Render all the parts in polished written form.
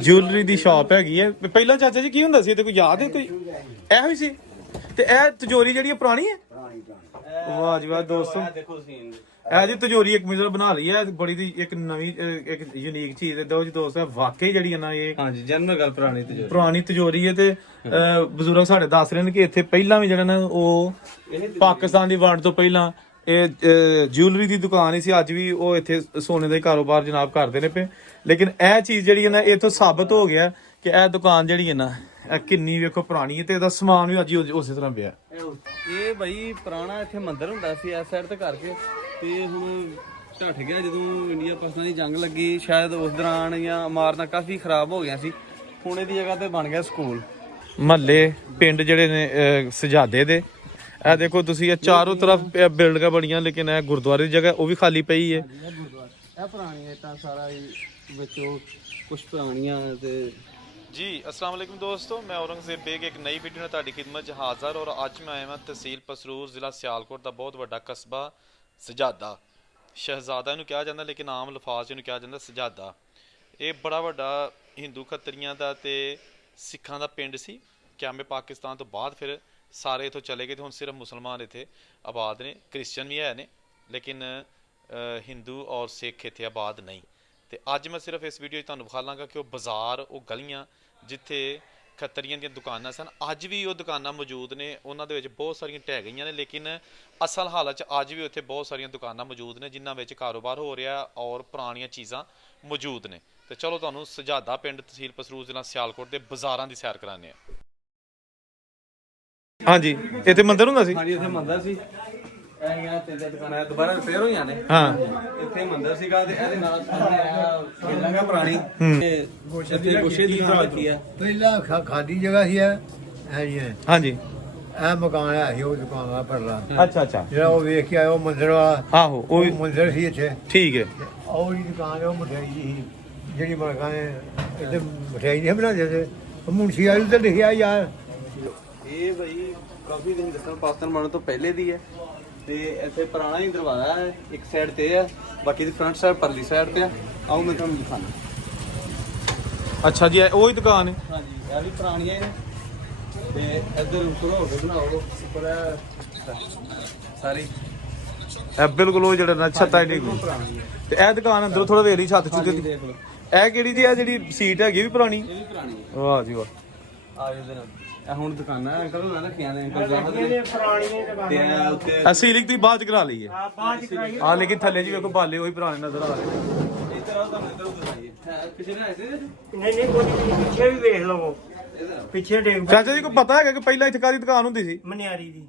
Jewellery the shop हैगी है। पहला चाचा जी की हुंदा सी ते कोई याद है कोई ਇਹੋ ਹੀ ਸੀ ਤੇ ਇਹ ਤਿਜੋਰੀ ਜਿਹੜੀ ਪੁਰਾਣੀ ਹੈ। ਵਾਹ ਜੀ ਵਾਹ ਦੋਸਤੋ, ਦੇਖੋ ਸੀਨ ਇਹ ਜੀ ਤਿਜੋਰੀ ਇੱਕ ਮਿਸਲ ਬਣਾ ਲਈ ਹੈ, ਬੜੀ ਦੀ ਇੱਕ ਨਵੀਂ ਇੱਕ ਯੂਨੀਕ ਚੀਜ਼ ਹੈ। ਦੋ ਜੀ ਦੋਸਤੋ ਵਾਕਈ ਜਿਹੜੀ ਹੈ ਨਾ ਇਹ ਹਾਂਜੀ ਜਨਰਲ ਗੱਲ ਪੁਰਾਣੀ ਤਿਜੋਰੀ ਹੈ। ਤੇ ਬਜ਼ੁਰਗ ਸਾਡੇ ਦੱਸ ਰਹੇ ਨੇ ਕਿ ਇੱਥੇ ਪਹਿਲਾਂ ਵੀ ਜਿਹੜਾ ਨਾ ਉਹ ਪਾਕਿਸਤਾਨ ਦੀ ਵੰਡ ਤੋਂ ਪਹਿਲਾਂ ਇਹ ਜਿਊਲਰੀ ਦੀ ਦੁਕਾਨ ਹੀ ਸੀ। ਅੱਜ ਵੀ ਉਹ ਇੱਥੇ ਸੋਨੇ ਦਾ ਹੀ ਕਾਰੋਬਾਰ ਜਨਾਬ ਕਰਦੇ ਨੇ ਪਏ। ਲੇਕਿਨ ਇਹ ਚੀਜ਼ ਜਿਹੜੀ ਹੈ ਨਾ ਇੱਥੋਂ ਸਾਬਤ ਹੋ ਗਿਆ ਕਿ ਇਹ ਦੁਕਾਨ ਜਿਹੜੀ ਹੈ ਨਾ ਇਹ ਕਿੰਨੀ ਵੇਖੋ ਪੁਰਾਣੀ ਹੈ ਤੇ ਇਹਦਾ ਸਮਾਨ ਵੀ ਅੱਜ ਉਸੇ ਤਰ੍ਹਾਂ ਪਿਆ। ਇਹ ਬਈ ਪੁਰਾਣਾ ਇੱਥੇ ਮੰਦਿਰ ਹੁੰਦਾ ਸੀ ਇਸ ਸਾਈਡ ਤੇ ਕਰਕੇ, ਤੇ ਹੁਣ ਢੱਠ ਗਿਆ ਜਦੋਂ ਇੰਡੀਆ ਪਾਕਿਸਤਾਨ ਦੀ ਜੰਗ ਲੱਗੀ ਸ਼ਾਇਦ ਉਸ ਦੌਰਾਨ, ਜਾਂ ਇਮਾਰਤਾਂ ਕਾਫੀ ਖਰਾਬ ਹੋ ਗਈਆਂ ਸੀ। ਹੁਣ ਇਹਦੀ ਜਗ੍ਹਾ ਤੇ ਬਣ ਗਿਆ ਸਕੂਲ। ਮਹੱਲੇ ਪਿੰਡ ਜਿਹੜੇ ਨੇ ਸਜਾਦੇ ਦੇ, ਇਹ ਦੇਖੋ ਤੁਸੀਂ ਇਹ ਚਾਰੋਂ ਤਰਫ ਬਿਲਡਿੰਗਾਂ ਬਣੀਆਂ, ਲੇਕਿਨ ਇਹ ਗੁਰਦੁਆਰੇ ਦੀ ਜਗ੍ਹਾ ਉਹ ਵੀ ਖਾਲੀ ਪਈ ਹੈ। ਇਹ ਪੁਰਾਣੀ ਹੈ ਤਾਂ ਸਾਰਾ ਵਿੱਚੋਂ ਕੁਝ ਪੁਰਾਣੀਆਂ ਤੇ जी अस्सलाम वालेकुम दोस्तों, मैं औरंगजेब बेग एक नई वीडियो में ਤੁਹਾਡੀ ਖidmat 'ਚ ਹਾਜ਼ਰ। और ਅੱਜ मैं आया तहसील पसरूर ਜ਼ਿਲ੍ਹਾ ਸਿਆਲਕੋਟ ਦਾ ਬਹੁਤ ਵੱਡਾ ਕਸਬਾ ਸਜਾਦਾ। ਸ਼ਹਿਜ਼ਾਦਾ ਨੂੰ ਕਿਹਾ ਜਾਂਦਾ, ਲੇਕਿਨ ਆਮ ਲਫ਼ਾਜ਼ ਨੂੰ ਕਿਹਾ ਜਾਂਦਾ ਸਜਾਦਾ। ਇਹ ਬੜਾ ਵੱਡਾ ਹਿੰਦੂ ਖੱਤਰੀਆਂ ਦਾ ਤੇ ਸਿੱਖਾਂ ਦਾ ਪਿੰਡ ਸੀ। ਕਿਆਮੇ ਪਾਕਿਸਤਾਨ ਤੋਂ ਬਾਅਦ ਫਿਰ ਸਾਰੇ ਇੱਥੋਂ ਚਲੇ ਗਏ ਤੇ ਹੁਣ ਸਿਰਫ ਮੁਸਲਮਾਨ ਇੱਥੇ ਆਬਾਦ ਨੇ। ਕ੍ਰਿਸਚਨ ਵੀ ਹੈ ਨੇ, ਲੇਕਿਨ ਹਿੰਦੂ ਔਰ ਸਿੱਖ ਇੱਥੇ ਆਬਾਦ ਨਹੀਂ। ਤੇ ਅੱਜ ਮੈਂ ਸਿਰਫ ਇਸ ਵੀਡੀਓ 'ਚ ਤੁਹਾਨੂੰ ਵਿਖਾ ਲਾਂਗਾ ਕਿ ਉਹ ਬਾਜ਼ਾਰ, ਉਹ ਗਲੀਆਂ ਜਿੱਥੇ ਖੱਤਰੀਆਂ ਦੀਆਂ ਦੁਕਾਨਾਂ ਸਨ, ਅੱਜ ਵੀ ਉਹ ਦੁਕਾਨਾਂ ਮੌਜੂਦ ਨੇ। ਉਹਨਾਂ ਦੇ ਵਿੱਚ ਬਹੁਤ ਸਾਰੀਆਂ ਢਹਿ ਗਈਆਂ ਨੇ, ਲੇਕਿਨ ਅਸਲ ਹਾਲਤ 'ਚ ਅੱਜ ਵੀ ਉੱਥੇ ਬਹੁਤ ਸਾਰੀਆਂ ਦੁਕਾਨਾਂ ਮੌਜੂਦ ਨੇ ਜਿਨ੍ਹਾਂ ਵਿੱਚ ਕਾਰੋਬਾਰ ਹੋ ਰਿਹਾ ਔਰ ਪੁਰਾਣੀਆਂ ਚੀਜ਼ਾਂ ਮੌਜੂਦ ਨੇ। ਤੇ ਚਲੋ ਤੁਹਾਨੂੰ ਸਜਾਦਾ ਪਿੰਡ ਤਹਿਸੀਲ ਪਸਰੂਰ ਜ਼ਿਲ੍ਹਾ ਸਿਆਲਕੋਟ ਦੇ ਬਾਜ਼ਾਰਾਂ ਦੀ ਸੈਰ ਕਰਾਉਂਦੇ ਆ। ਹਾਂਜੀ, ਇੱਥੇ ਮੰਦਿਰ ਹੁੰਦਾ ਸੀ। ਹਾਂਜੀ ਇੱਥੇ ਮੰਦਿਰ ਸੀ। ਇਹ ਗਿਆ ਤੇ ਦੁਕਾਨਾਂ ਦੁਬਾਰਾ ਰਿਪੇਅਰ ਹੋਈਆਂ ਨੇ। ਹਾਂ, ਇੱਥੇ ਮੰਦਿਰ ਸੀਗਾ ਤੇ ਇਹਦੇ ਨਾਲ ਸਾਹਮਣੇ ਆ ਲੰਗਾ ਪੁਰਾਣੀ ਤੇ ਗੋਸ਼ੇ ਦੀ ਦੁਕਾਨ ਰੱਖੀ ਆ। ਪਹਿਲਾਂ ਖਾਦੀ ਜਗ੍ਹਾ ਸੀ ਹੈ ਜੀ। ਹਾਂਜੀ, ਇਹ ਮਕਾਨ ਹੈ ਸੀ ਉਹ ਦੁਕਾਨ ਦਾ ਪਰਲਾ। ਅੱਛਾ ਅੱਛਾ, ਜਿਹੜਾ ਉਹ ਵੇਖ ਕੇ ਆਇਆ ਉਹ ਮੰਦਿਰ ਵਾਲਾ। ਆਹੋ ਉਹ ਵੀ ਮੰਦਿਰ ਸੀ ਇੱਥੇ। ਠੀਕ ਹੈ। ਉਹ ਜਿਹੜੀ ਦੁਕਾਨ ਹੈ ਉਹ ਮਠਿਆਈ ਦੀ ਸੀ, ਜਿਹੜੀ ਮਲਕਾਂ ਨੇ ਇੱਥੇ ਮਠਿਆਈ ਨਹੀਂ ਬਣਾਉਂਦੇ ਸੀ। ਉਹ ਮੁਨਸ਼ੀ ਵਾਲੀ ਤੇ ਲਿਖਿਆ ਯਾਰ। ਇਹ ਬਈ ਕਾਫੀ ਦਿਨ ਦੱਸਣ ਪਾਕਿਸਤਾਨ ਬਣਨ ਤੋਂ ਪਹਿਲੇ ਦੀ ਹੈ। ਤੇ ਇੱਥੇ ਪੁਰਾਣਾ ਹੀ ਦਰਵਾਜ਼ਾ ਹੈ, ਇੱਕ ਸਾਈਡ ਤੇ ਹੈ, ਬਾਕੀ ਦੀ ਫਰੰਟ ਸਾਈਡ ਪਰਲੀ ਸਾਈਡ ਤੇ ਆ। ਆਓ ਮੈਂ ਤੁਹਾਨੂੰ ਦਿਖਾਣਾ। ਅੱਛਾ ਜੀ, ਉਹ ਹੀ ਦੁਕਾਨ ਹੈ। ਹਾਂਜੀ ਇਹ ਵੀ ਪੁਰਾਣੀਆਂ ਨੇ ਤੇ ਇੱਧਰ ਉੱਪਰ ਹੋ ਕੇ ਬਣਾਓ ਉੱਪਰ ਸਾਰੀ ਇਹ ਬਿਲਕੁਲ ਉਹ ਜਿਹੜਾ ਨਾ ਛੱਤਾਂ ਏਡੀ ਪੁਰਾਣੀ ਹੈ। ਤੇ ਇਹ ਦੁਕਾਨ ਅੰਦਰੋਂ ਥੋੜਾ ਵੇਰੀ ਛੱਤ ਚੁੱਕ ਦੀ। ਦੇਖ ਲਓ ਇਹ ਕਿਹੜੀ ਦੀ ਆ ਜਿਹੜੀ ਸੀਟ ਹੈਗੀ ਇਹ ਵੀ ਪੁਰਾਣੀ? ਇਹ ਵੀ ਪੁਰਾਣੀ ਹੈ। ਵਾਹ ਜੀ ਵਾਹ। ਆ ਇਹਦੇ ਨਾਲ ਇਹ ਹੁਣ ਦੁਕਾਨਾਂ ਅੰਕਲ ਉਹਨਾਂ ਰੱਖੀਆਂ ਨੇ, ਅੰਕਲ ਜਾਹਦ ਨੇ ਤੇ ਇਹ ਉੱਤੇ ਆ ਸੀਲਿੰਗ ਦੀ ਬਾਅਦ ਚ ਕਰਾ ਲਈ ਹੈ। ਹਾਂ, ਲੇਕਿਨ ਥੱਲੇ ਜੀ ਵੇਖੋ ਬਾਲੇ ਉਹੀ ਪੁਰਾਣੇ ਨਜ਼ਰ ਆ ਰਹੇ ਨੇ। ਇੱਧਰ ਆਓ ਤੁਹਾਨੂੰ ਇੱਧਰ ਦਿਖਾਈਏ। ਪਿੱਛੇ ਨਾ ਇਹਦੇ ਨਹੀਂ ਕੋਈ ਪਿੱਛੇ ਵੀ ਵੇਖ ਲਵੋ, ਪਿੱਛੇ ਡੇਗ ਚਾਚਾ ਜੀ ਕੋਈ ਪਤਾ ਹੈਗਾ ਕਿ ਪਹਿਲਾਂ ਇੱਥੇ ਕਾਹਦੀ ਦੁਕਾਨ ਹੁੰਦੀ ਸੀ? ਮਨਿਆਰੀ ਦੀ।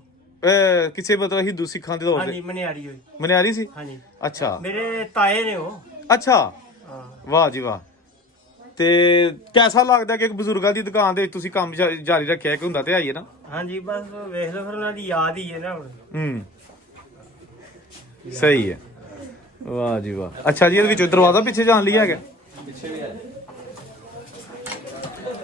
ਕਿਸੇ ਮਤਲਬ ਹਿੰਦੂ ਸਿੱਖਾਂ ਦੇ ਦੌਰ ਹਾਂਜੀ ਤੇ ਮਨਿਆਰੀ ਹੋਈ। ਮਨਿਆਰੀ ਸੀ। ਹਾਂਜੀ ਅੱਛਾ ਮੇਰੇ ਤਾਏ ਨੇ ਉਹ। ਅੱਛਾ, ਹਾਂ ਵਾਹ ਜੀ ਵਾਹ। ਤੇ ਕਿਹਦਾ ਲੱਗਦਾ ਕਿ ਇੱਕ ਬਜ਼ੁਰਗਾਂ ਦੀ ਦੁਕਾਨ ਦੇ ਵਿੱਚ ਤੁਸੀਂ ਕੰਮ ਜਾਰੀ ਰੱਖਿਆ ਕਿ ਹੁੰਦਾ ਤੇ ਆਈਏ ਨਾ? ਹਾਂਜੀ ਬਸ ਵੇਖ ਲਓ ਫਿਰ ਉਹਨਾਂ ਦੀ ਯਾਦ ਹੀ ਹੈ ਨਾ ਹੁਣ। ਸਹੀ ਹੈ, ਵਾਹ ਜੀ ਵਾਹ। ਅੱਛਾ ਜੀ, ਇਹਦੇ ਵਿੱਚ ਦਰਵਾਜ਼ਾ ਪਿੱਛੇ ਜਾਣ ਲਈ ਹੈਗਾ? ਪਿੱਛੇ ਵੀ ਹੈ।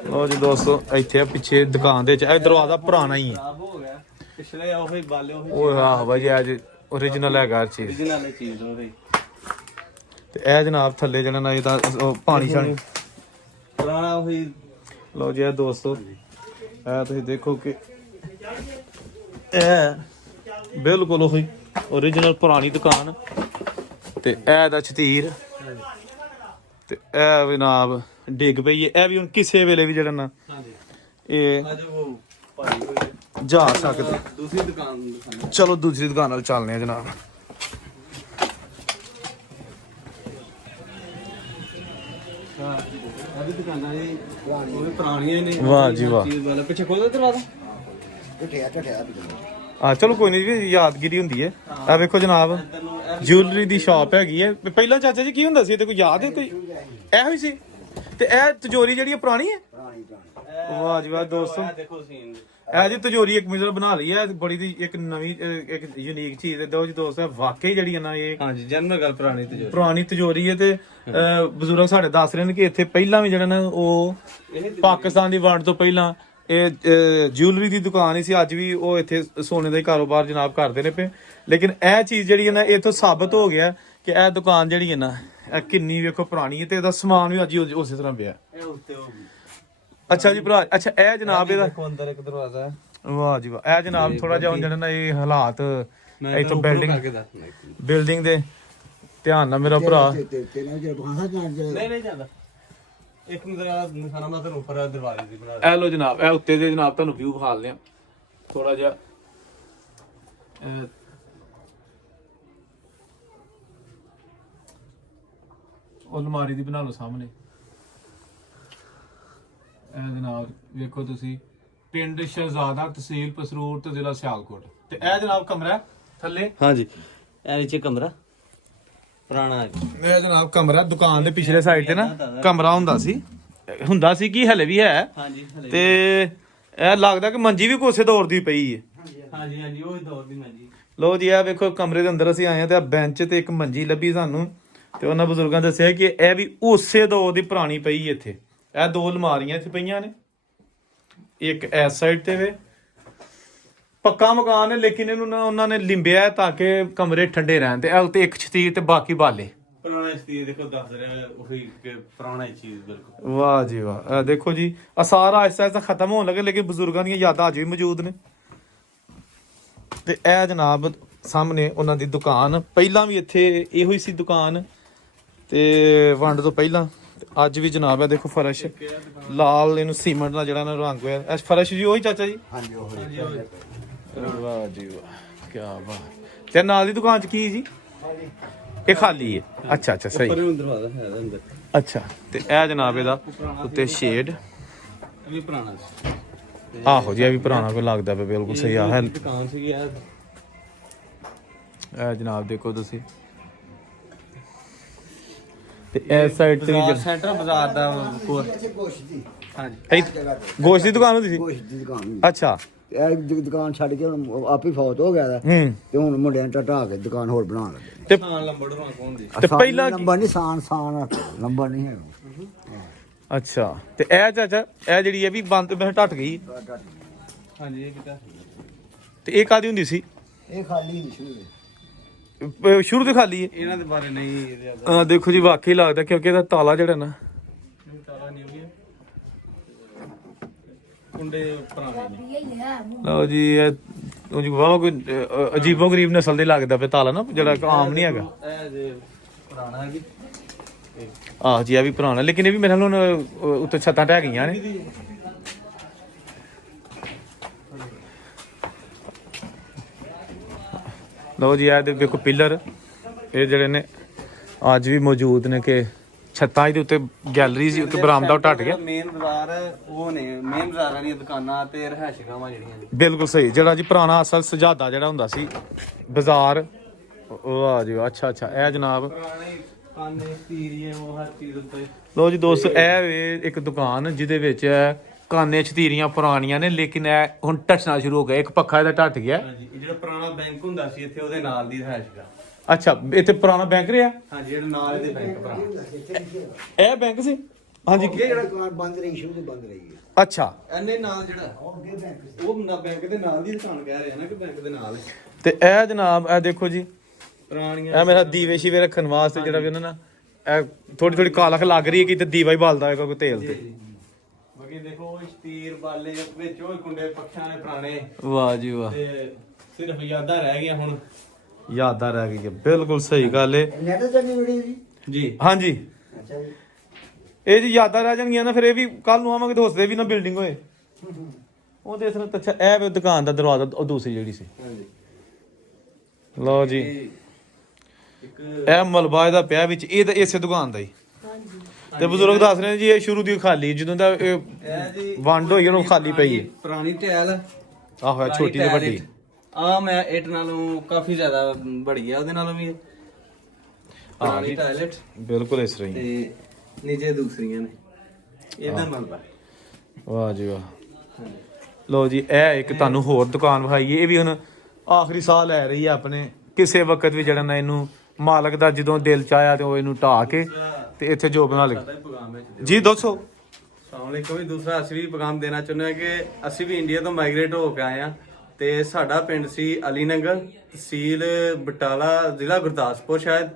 ਲੋ ਜੀ ਦੋਸਤੋ, ਇੱਥੇ ਪਿੱਛੇ ਦੁਕਾਨ ਦੇ ਵਿੱਚ ਇਹ ਦਰਵਾਜ਼ਾ ਪੁਰਾਣਾ ਹੀ ਹੈ। ਖਰਾਬ ਹੋ ਗਿਆ ਪਿਛਲੇ ਉਹੀ ਬਾਲੇ ਉਹੀ ਉਹ ਆਹ ਬਾਈ ਅੱਜ ਓਰੀਜਨਲ ਹੈਗਾ ਹਰ ਚੀਜ਼। original ਚੀਜ਼ ਉਹੀ ਤੇ ਇਹ ਜਨਾਬ ਥੱਲੇ ਜਿਹੜਾ ਨਾ ਇਹ ਤਾਂ ਉਹ ਪਾਣੀ ਛਾਣੀ ਪੁਰਾਣਾ ਉਹੀ। ਲੋ ਜੀ ਇਹ ਦੋਸਤੋ, ਇਹ ਤੁਸੀਂ ਦੇਖੋ ਕਿ ਇਹ ਬਿਲਕੁਲ ਉਹੀ ਓਰੀਜਨਲ ਪੁਰਾਣੀ ਦੁਕਾਨ। ਤੇ ਇਹ ਦਾ ਛਤੀਰ ਤੇ ਇਹ ਜਨਾਬ ਡਿੱਗ ਪਈ ਹੈ। ਇਹ ਵੀ ਹੁਣ ਕਿਸੇ ਵੇਲੇ ਵੀ ਜਿਹੜਾ ਨਾ ਹਾਂਜੀ ਇਹ ਅੱਜ ਉਹ ਭਾਈ ਹੋਈ ਜਾ ਸਕਦਾ। ਦੂਸਰੀ ਦੁਕਾਨ ਦਿਖਾਣਾ। ਚਲੋ ਦੂਸਰੀ ਦੁਕਾਨ ਵੱਲ ਚੱਲਦੇ ਆ ਜਨਾਬ। ਇਹ ਵੀ ਦੁਕਾਨਾਂ ਜੀ ਉਹ ਵੀ ਪੁਰਾਣੀਆਂ ਨੇ। ਵਾਹ ਜੀ ਵਾਹ। ਚੀਜ਼ ਵਾਲਾ ਪਿੱਛੇ ਖੋਲ ਦਰਵਾਜ਼ਾ। ਆ ਚਲੋ ਕੋਈ ਨਹੀਂ ਜੀ, ਯਾਦਗਿਰੀ ਹੁੰਦੀ ਹੈ। ਆ ਵੇਖੋ ਜਨਾਬ, ਜਿਊਲਰੀ ਦੀ ਸ਼ਾਪ ਹੈਗੀ ਹੈ। ਪਹਿਲਾਂ ਚਾਚਾ ਜੀ ਕੀ ਹੁੰਦਾ ਸੀ ਤੇ ਕੋਈ ਯਾਦ ਹੈ ਕੋਈ ਇਹੋ ਹੀ ਸੀ? ਤੇ ਇਹ ਤਿਜੋਰੀ ਜਿਹੜੀ ਹੈ ਪੁਰਾਣੀ ਹੈ? ਵਾਹ ਜੀ ਵਾਹ ਦੋਸਤੋ, ਦੇਖੋ ਸੀਨ ਇਹ ਜੀ ਤਿਜੋਰੀ ਇੱਕ ਮਿਸਲ ਬਣਾ ਲਈ ਹੈ, ਬੜੀ ਦੀ ਇੱਕ ਨਵੀਂ ਇੱਕ ਯੂਨੀਕ ਚੀਜ਼ ਹੈ। ਦੋ ਜੀ ਦੋਸਤ ਵਾਕਈ ਜਿਹੜੀ ਹੈ ਨਾ ਇਹ ਹਾਂਜੀ ਜਨਰਲ ਗੱਲ ਪੁਰਾਣੀ ਤਿਜੋਰੀ ਹੈ। ਤੇ ਬਜ਼ੁਰਗ ਸਾਡੇ ਦੱਸ ਰਹੇ ਨੇ ਕਿ ਇੱਥੇ ਪਹਿਲਾਂ ਵੀ ਜਿਹੜਾ ਨਾ ਉਹ ਪਾਕਿਸਤਾਨ ਦੀ ਵੰਡ ਤੋਂ ਪਹਿਲਾਂ ਇਹ ਜਿਊਲਰੀ ਦੀ ਦੁਕਾਨ ਹੀ ਸੀ। ਅੱਜ ਵੀ ਉਹ ਇੱਥੇ ਸੋਨੇ ਦਾ ਹੀ ਕਾਰੋਬਾਰ ਜਨਾਬ ਕਰਦੇ ਨੇ ਪਏ। ਲੇਕਿਨ ਇਹ ਚੀਜ਼ ਜਿਹੜੀ ਹੈ ਨਾ ਇੱਥੋਂ ਸਾਬਤ ਹੋ ਗਿਆ ਕਿ ਇਹ ਦੁਕਾਨ ਜਿਹੜੀ ਹੈ ਨਾ ਇਹ ਕਿੰਨੀ ਵੇਖੋ ਪੁਰਾਣੀ ਹੈ ਤੇ ਇਹਦਾ ਸਮਾਨ ਵੀ ਅੱਜ ਹੀ ਉਸੇ ਤਰ੍ਹਾਂ ਪਿਆ। ਇਹ ਉੱਤੇ ਉਹ ਅੱਛਾ ਜੀ ਭਰਾ, ਅੱਛਾ ਇਹ ਜਨਾਬ ਇਹਦਾ ਦੇਖੋ ਅੰਦਰ ਇੱਕ ਦਰਵਾਜ਼ਾ ਹੈ। ਵਾਹ ਜੀ ਵਾਹ, ਇਹ ਜਨਾਬ ਥੋੜਾ ਜਿਹਾ ਹੁਣ ਜਿਹੜਾ ਨਾ ਇਹ ਹਾਲਾਤ ਮੈਂ ਇੱਥੋਂ ਉੱਪਰੋਂ ਕਰਕੇ ਦੱਸਣਾ ਇੱਕ ਮਿੰਟ। ਬਿਲਡਿੰਗ ਦੇ ਧਿਆਨ ਨਾਲ ਮੇਰਾ ਭਰਾ। ਨਹੀਂ ਨਹੀਂ ਜਾਂਦਾ ਇੱਕ ਮੇਰਾ ਨਿਸ਼ਾਨਾ ਮੈਂ ਤੁਹਾਨੂੰ ਉੱਪਰ ਦਰਵਾਜ਼ੇ ਦੀ ਬਣਾ ਇਹ ਲੋ ਜਨਾਬ, ਇਹ ਉੱਤੇ ਦੇ ਜਨਾਬ ਤੁਹਾਨੂੰ ਵਿਊ ਵਿਖਾ ਲਿਆ ਥੋੜਾ ਜਿਹਾ। ਉਹ ਅਲਮਾਰੀ ਦੀ ਬਣਾ ਲਓ ਸਾਹਮਣੇ। ਇਹ ਜਨਾਬ ਵੇਖੋ ਤੁਸੀਂ, ਪਿੰਡ ਸ਼ਹਿਜ਼ਾਦਾ, ਤਹਿਸੀਲ ਪਸਰੂਰ ਤੇ ਜ਼ਿਲ੍ਹਾ ਸਿਆਲਕੋਟ। ਤੇ ਇਹ ਜਨਾਬ ਕਮਰਾ ਹੈ ਥੱਲੇ। ਹਾਂਜੀ ਇਹ ਨੀਚੇ ਕਮਰਾ ਪੁਰਾਣਾ ਹੈ। ਇਹ ਜਨਾਬ ਕਮਰਾ ਦੁਕਾਨ ਦੇ ਪਿਛਲੇ ਸਾਈਡ ਤੇ ਨਾ ਕਮਰਾ ਹੁੰਦਾ ਸੀ ਕਿ ਹਲੇ ਵੀ ਹੈ। ਹਾਂਜੀ ਹਲੇ ਤੇ ਇਹ ਲੱਗਦਾ ਕਿ ਮੰਜੀ ਵੀ ਕੋਸੇ ਦੌਰ ਦੀ ਪਈ ਹੈ। ਹਾਂਜੀ ਹਾਂਜੀ ਉਹ ਦੌਰ ਦੀ ਮੈਂ ਜੀ। ਲੋ ਜੀ ਇਹ ਵੇਖੋ ਕਮਰੇ ਦੇ ਅੰਦਰ ਅਸੀਂ ਆਏ ਆ ਤੇ ਆ ਬੈਂਚ ਤੇ ਇੱਕ ਮੰਜੀ ਲੱਭੀ ਸਾਨੂੰ, ਤੇ ਉਹਨਾਂ ਬਜ਼ੁਰਗਾਂ ਦੱਸਿਆ ਕਿ ਇਹ ਵੀ ਉਸੇ ਦੌਰ ਦੀ ਪੁਰਾਣੀ ਪਈ ਹੈ ਇੱਥੇ। ਇਹ ਦੋ ਅਲਮਾਰੀਆਂ ਇੱਥੇ ਪਈਆਂ ਨੇ, ਇੱਕ ਇਸ ਸਾਈਡ ਤੇ ਵੇ। ਪੱਕਾ ਮਕਾਨ ਹੈ ਲੇਕਿਨ ਇਹਨੂੰ ਨਾ ਉਹਨਾਂ ਨੇ ਲਿੰਬਿਆ ਤਾਂ ਕਿ ਕਮਰੇ ਠੰਡੇ ਰਹਿਣ। ਤੇ ਇਹ ਉੱਤੇ ਇੱਕ ਛਤੀਰ ਤੇ ਬਾਕੀ ਬਾਲੇ। ਪੁਰਾਣਾ ਸਤੀਰ ਦੇਖੋ ਦੱਸ ਰਿਹਾ ਉਹੀ ਕਿ ਪੁਰਾਣਾ ਹੀ ਚੀਜ਼ ਬਿਲਕੁਲ। ਵਾਹ ਜੀ ਵਾਹ, ਇਹ ਦੇਖੋ ਜੀ ਆ ਸਾਰਾ ਆਹਿਸਤਾ ਆਹਿਸਤਾ ਖਤਮ ਹੋਣ ਲੱਗੇ ਲੇਕਿਨ ਬਜ਼ੁਰਗਾਂ ਦੀਆਂ ਯਾਦਾਂ ਅਜੇ ਵੀ ਮੌਜੂਦ ਨੇ। ਤੇ ਇਹ ਜਨਾਬ ਸਾਹਮਣੇ ਉਹਨਾਂ ਦੀ ਦੁਕਾਨ, ਪਹਿਲਾਂ ਵੀ ਇੱਥੇ ਇਹੋ ਹੀ ਸੀ ਦੁਕਾਨ ਤੇ ਵੰਡ ਤੋਂ ਪਹਿਲਾਂ। ਤੇ ਅੱਜ ਵੀ ਜਨਾਬ ਹੈ ਦੇਖੋ ਫਰਸ਼ ਲਾਲ, ਇਹਨੂੰ ਸੀਮੈਂਟ ਨਾਲ ਜਿਹੜਾ ਨਾ ਰੰਗ ਹੋਇਆ। ਇਹ ਫਰਸ਼ ਜੀ ਉਹੀ ਚਾਚਾ ਜੀ? ਹਾਂਜੀ ਉਹ ਵਾਹ ਜੀ ਵਾਹ, ਕੀ ਬਾਤ। ਤੇ ਨਾਲ ਦੀ ਦੁਕਾਨ 'ਚ ਕੀ ਜੀ? ਇਹ ਖਾਲੀ ਹੈ? ਅੱਛਾ ਅੱਛਾ ਸਹੀ। ਉੱਪਰ ਨੂੰ ਦਰਵਾਜ਼ਾ ਹੈ ਇਹਦੇ ਅੰਦਰ। ਅੱਛਾ ਤੇ ਇਹ ਜਨਾਬ ਇਹਦਾ ਉੱਤੇ ਸ਼ੇਡ ਇਹ ਵੀ ਪੁਰਾਣਾ ਸੀ। ਆਹੋ ਜੀ, ਇਹ ਵੀ ਪੁਰਾਣਾ ਕੋਈ ਲੱਗਦਾ ਪਿਆ, ਬਿਲਕੁਲ ਸਹੀ ਆ ਹੈ। ਦੁਕਾਨ ਸੀਗੀ ਇਹ। ਇਹ ਜਨਾਬ ਦੇਖੋ ਤੁਸੀਂ, ਤੇ ਇਸ ਸਾਈਡ ਤੇ ਵੀ ਸੈਂਟਰ ਬਾਜ਼ਾਰ ਦਾ ਗੋਸ਼ਤ ਦੀ ਹਾਂਜੀ ਗੋਸ਼ਤ ਦੀ ਦੁਕਾਨ ਹੁੰਦੀ ਸੀ। ਗੋਸ਼ਤ ਦੀ ਦੁਕਾਨ। ਅੱਛਾ। ਇਹ ਦੁਕਾਨ ਛੱਡ ਕੇ ਹੁਣ ਆਪ ਹੀ ਫੌਤ ਹੋ ਗਿਆ ਦਾ ਹੂੰ। ਤੇ ਹੁਣ ਮੁੰਡਿਆਂ ਨੇ ਢਾ ਕੇ ਦੁਕਾਨ ਹੋਰ ਬਣਾਉਣ ਲੱਗੇ। ਤੇ ਹਾਂ ਲੰਬੜ ਰੋਣਾ ਕੋਣ ਦੀ। ਤੇ ਪਹਿਲਾਂ ਨੰਬਰ ਨਹੀਂ ਸਾਨ ਨੰਬਰ ਨਹੀਂ ਹੈ। ਅੱਛਾ ਤੇ ਇਹ ਚਾਚਾ ਇਹ ਜਿਹੜੀ ਇਹ ਵੀ ਬੰਦ ਮੈਂ ਟੱਟ ਗਈ। ਹਾਂਜੀ ਇਹ ਕਿਤਾ ਤੇ ਇਹ ਕਾਦੀ ਹੁੰਦੀ ਸੀ? ਇਹ ਖਾਲੀ ਨਹੀਂ ਸ਼ੁਰੂ ਸ਼ੁਰੂ ਤੋਂ ਖਾਲੀ ਹੈ। ਇਹਨਾਂ ਦੇ ਬਾਰੇ ਨਹੀਂ ਜ਼ਿਆਦਾ ਦੇਖੋ ਜੀ ਵਾਕਈ ਲੱਗਦਾ ਕਿਉਂਕਿ ਇਹਦਾ ਤਾਲਾ ਜਿਹੜਾ ਨਾ ਤਾਲਾ ਨਹੀਂ ਹੋਈ ਕੁੰਡੇ ਪੁਰਾਣੇ ਨੇ। ਲਓ ਜੀ ਇਹ ਉਹ ਜੀ ਵਾਹ ਕੋਈ ਅਜੀਬੋ ਗਰੀਬ ਨਸਲ ਦੇ ਲੱਗਦਾ ਪਿਆ ਤਾਲਾ ਨਾ, ਜਿਹੜਾ ਆਮ ਨਹੀਂ ਹੈਗਾ। ਇਹ ਜੇ ਪੁਰਾਣਾ ਹੈ ਜੀ। ਆਹ ਜੀ ਇਹ ਵੀ ਪੁਰਾਣਾ, ਲੇਕਿਨ ਇਹ ਵੀ ਮੇਰੇ ਨਾਲ ਹੁਣ ਉੱਤੇ ਛੱਤਾਂ ਢਹਿ ਗਈਆਂ ਨੇ। ਲਓ ਜੀ ਇਹ ਦੇਖੋ ਪਿੱਲਰ ਇਹ ਜਿਹੜੇ ਨੇ ਅੱਜ ਵੀ ਮੌਜੂਦ ਨੇ ਕਿ ਛੱਤਾਂ ਦੇ ਉੱਤੇ ਗੈਲਰੀ ਸੀ, ਉੱਤੇ ਬਰਾਮਦਾ ਉਹ ਟੱਟ ਗਿਆ। ਮੇਨ ਬਾਜ਼ਾਰ ਉਹ ਨੇ, ਮੇਨ ਬਾਜ਼ਾਰਾਂ ਦੀਆਂ ਦੁਕਾਨਾਂ ਤੇ ਰਹਿائشਗਾਹਾਂ ਜਿਹੜੀਆਂ ਨੇ। ਬਿਲਕੁਲ ਸਹੀ, ਜਿਹੜਾ ਜੀ ਪੁਰਾਣਾ ਅਸਲ ਸਜਾਦਾ ਜਿਹੜਾ ਹੁੰਦਾ ਸੀ ਬਾਜ਼ਾਰ। ਵਾਹ ਜੀ ਵਾਹ, ਅੱਛਾ ਅੱਛਾ ਇਹ ਜਨਾਬ ਪੁਰਾਣੇ ਕਾਨੇ ਤੀਰੀਏ ਉਹ ਹਰ ਚੀਜ਼ ਉੱਤੇ। ਲੋ ਜੀ ਦੋਸਤੋ ਇਹ ਵੇ ਇੱਕ ਦੁਕਾਨ ਜਿਹਦੇ ਵਿੱਚ ਕਾਨੇ ਛਤੀਰੀਆਂ ਪੁਰਾਣੀਆਂ ਨੇ, ਲੇਕਿਨ ਇਹ ਹੁਣ ਟੱਟਣਾ ਸ਼ੁਰੂ ਹੋ ਗਿਆ। ਇੱਕ ਪੱਖਾ ਇਹਦਾ ਟੱਟ ਗਿਆ। ਹਾਂਜੀ ਇਹ ਜਿਹੜਾ ਪੁਰਾਣਾ ਬੈਂਕ ਹੁੰਦਾ ਸੀ ਇੱਥੇ ਉਹਦੇ ਨਾਲ ਦੀ ਰਹਿائشਗਾਹ। ਅੱਛਾ ਇੱਥੇ ਪੁਰਾਣਾ ਬੈਂਕ ਰਿਹਾ? ਹਾਂਜੀ ਜਿਹੜਾ ਨਾਲ ਇਹਦੇ ਬੈਂਕ ਪੁਰਾਣਾ। ਇਹ ਬੈਂਕ ਸੀ? ਹਾਂਜੀ। ਅੱਗੇ ਜਿਹੜਾ ਦੁਕਾਨ ਬੰਦ ਰਹੀ ਸ਼ੁਰੂ ਤੋਂ ਬੰਦ ਰਹੀ ਹੈ। ਅੱਛਾ ਐਨੇ ਨਾਲ ਜਿਹੜਾ ਅੱਗੇ ਬੈਂਕ ਉਹ ਨਾ ਬੈਂਕ ਦੇ ਨਾਲ ਦੀ ਦੁਕਾਨ ਕਹਿ ਰਹੇ ਆ ਨਾ ਕਿ ਬੈਂਕ ਦੇ ਨਾਲ ਹੈ। ਤੇ ਇਹ ਜਨਾਬ ਇਹ ਦੇਖੋ ਜੀ ਪੁਰਾਣੀਆਂ ਇਹ ਮੇਰਾ ਦੀਵੇ ਸ਼ੀਵੇ ਰੱਖਣ ਵਾਸਤੇ ਜਿਹੜਾ ਵੀ ਉਹਨਾਂ ਨਾ ਇਹ ਥੋੜੀ ਥੋੜੀ ਕਾਲਖ ਲੱਗ ਰਹੀ ਹੈ ਕਿ ਤੇ ਦੀਵਾ ਹੀ ਬਲਦਾ ਹੋਏਗਾ ਕੋਈ ਤੇਲ ਤੇ। ਬਾਕੀ ਦੇਖੋ ਉਹ ਸਟੀਰ ਬਾਲੇ ਵਿੱਚ ਉਹ ਕੁੰਡੇ ਪੱਖਿਆਂ ਨੇ ਪੁਰਾਣੇ ਵਾਹ ਜੀ ਵਾਹ, ਤੇ ਸਿਰਫ ਯਾਦਾਂ ਰਹਿ ਗਈਆਂ ਹੁਣ। ਯਾਦਾਂ ਰਹਿ ਗਈਆਂ, ਬਿਲਕੁਲ ਸਹੀ ਗੱਲ ਏ ਨੈਟ ਚੱਲਣੀ ਵੀਡੀਓ ਜੀ। ਜੀ ਹਾਂਜੀ। ਅੱਛਾ ਜੀ। ਇਹ ਜੀ ਯਾਦਾਂ ਰਹਿ ਜਾਣਗੀਆਂ ਨਾ, ਫਿਰ ਇਹ ਵੀ ਕੱਲ ਨੂੰ ਆਵਾਂਗੇ ਦੋਸਤ ਦੇ ਵੀ ਨਾ ਬਿਲਡਿੰਗ ਹੋਏ ਉਹਦੇ ਇਸ ਤਰ੍ਹਾਂ। ਅੱਛਾ ਇਹ ਵੇ ਦੁਕਾਨ ਦਾ ਦਰਵਾਜ਼ਾ ਉਹ ਦੂਸਰੀ ਜਿਹੜੀ ਸੀ। ਹਾਂਜੀ ਲਓ ਜੀ ਇੱਕ ਇਹ ਮਲਬਾ ਇਹਦਾ ਪਿਆ ਵਿੱਚ, ਇਹ ਤਾਂ ਇਸੇ ਦੁਕਾਨ ਦਾ ਹੀ। ਤੇ ਬਜ਼ੁਰਗ ਦੱਸ ਰਹੇ ਨੇ ਜੀ ਇਹ ਸ਼ੁਰੂ ਦੀ ਖਾਲੀ, ਜਦੋਂ ਦਾ ਇਹ ਇਹ ਜੀ ਵੰਡ ਹੋਈ ਉਹਨੂੰ ਖਾਲੀ ਪਈ ਹੈ। ਪੁਰਾਣੀ ਟੈਲ ਆਹੋ ਇਹ ਛੋਟੀ ਤੇ ਵੱਡੀ। ਆ ਮੈਂ ਇੱਟ ਨਾਲੋਂ ਕਾਫੀ ਜ਼ਿਆਦਾ ਬੜੀ ਆ ਉਹਦੇ ਨਾਲੋਂ ਵੀ ਪੁਰਾਣੀ ਟਾਇਲਟ ਬਿਲਕੁਲ ਇਸ ਤਰ੍ਹਾਂ ਹੀ। ਤੇ ਨੀਚੇ ਦੂਸਰੀਆਂ ਨੇ ਇਹਦਾ ਮਲਬਾ। ਵਾਹ ਜੀ ਵਾਹ। ਲਓ ਜੀ ਇਹ ਇੱਕ ਤੁਹਾਨੂੰ ਹੋਰ ਦੁਕਾਨ ਵਿਖਾਈਏ, ਇਹ ਵੀ ਹੁਣ ਆਖਰੀ ਸਾਹ ਲੈ ਰਹੀ ਹੈ ਆਪਣੇ। ਕਿਸੇ ਵਕਤ ਵੀ ਜਿਹੜਾ ਨਾ ਇਹਨੂੰ ਮਾਲਕ ਦਾ ਜਦੋਂ ਦਿਲ ਚ ਆਇਆ ਤੇ ਉਹ ਇਹਨੂੰ ਢਾਹ ਕੇ ਤੇ ਇੱਥੇ ਜੋ ਬਣਾ ਲਿਆ। ਜੀ ਦੱਸੋ। ਅਸਲਾਮੁਅਲੈਕੁਮ ਵੀ ਦੂਸਰਾ ਅਸੀਂ ਵੀ ਪੈਗਾਮ ਦੇਣਾ ਚਾਹੁੰਦੇ ਹਾਂ ਕਿ ਅਸੀਂ ਵੀ ਇੰਡੀਆ ਤੋਂ ਮਾਈਗ੍ਰੇਟ ਹੋ ਕੇ ਆਏ ਹਾਂ ਤੇ ਸਾਡਾ ਪਿੰਡ ਸੀ ਅਲੀ ਨਗਰ, ਤਹਿਸੀਲ ਬਟਾਲਾ, ਜ਼ਿਲ੍ਹਾ ਗੁਰਦਾਸਪੁਰ ਸ਼ਾਇਦ।